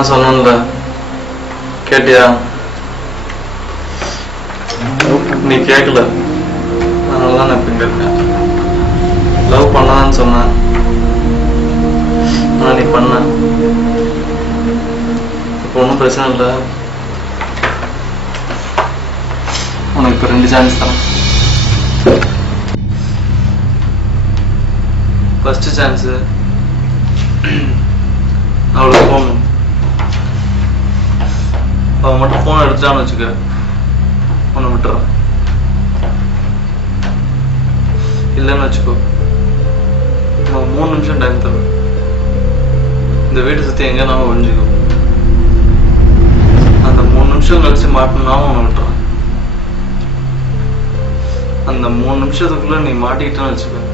நான் சொன்னேன்ல, கேட்டியா? நீ கேட்கல, அதனாலதான் நான் இப்ப இங்க இருக்கேன். லவ் பண்ணான்னு சொன்னேன், ஆனா நீ பண்ண. இப்ப ஒன்றும் பிரச்சனை இல்லை. உனக்கு இப்ப 2 சான்ஸ் தான். ஃபர்ஸ்ட் சான்ஸ், அவளுக்கு ஃபோன். அவன் மட்டும் ஃபோன் எடுத்துட்டான்னு வச்சுக்க, உன்னை விட்டுறான். இல்லைன்னு வச்சுக்கோ, அவன் 3 நிமிஷம் டைம் தரும். இந்த வீட்டை சுற்றி எங்கேனாலும் ஒழிஞ்சிக்கோ. அந்த 3 நிமிஷம் கழிச்சு மாட்டினாலும் உன்னை விட்டுறான். அந்த 3 நிமிஷத்துக்குள்ள நீ மாட்டிக்கிட்டேன்னு வச்சுக்கோ,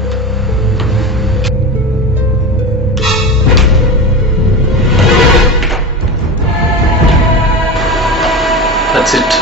that's it.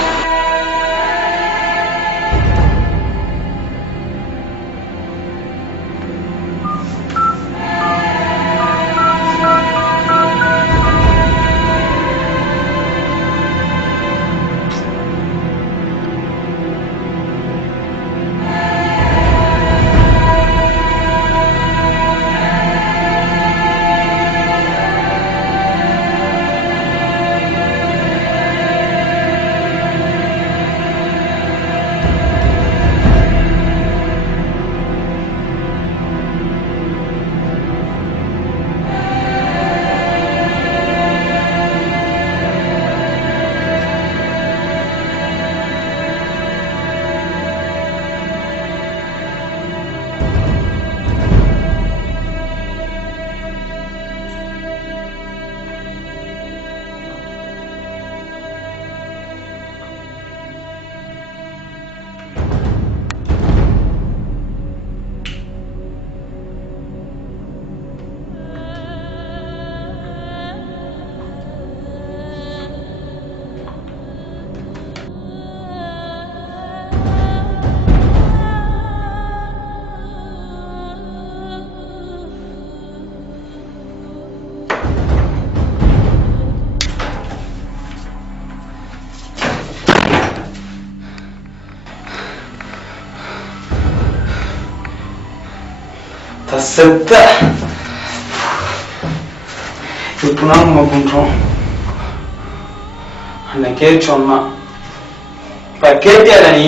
செத்த இப்பனா நம்ம பண்றோம். அன்னைக்கே சொன்னா கேட்டியாடா நீ?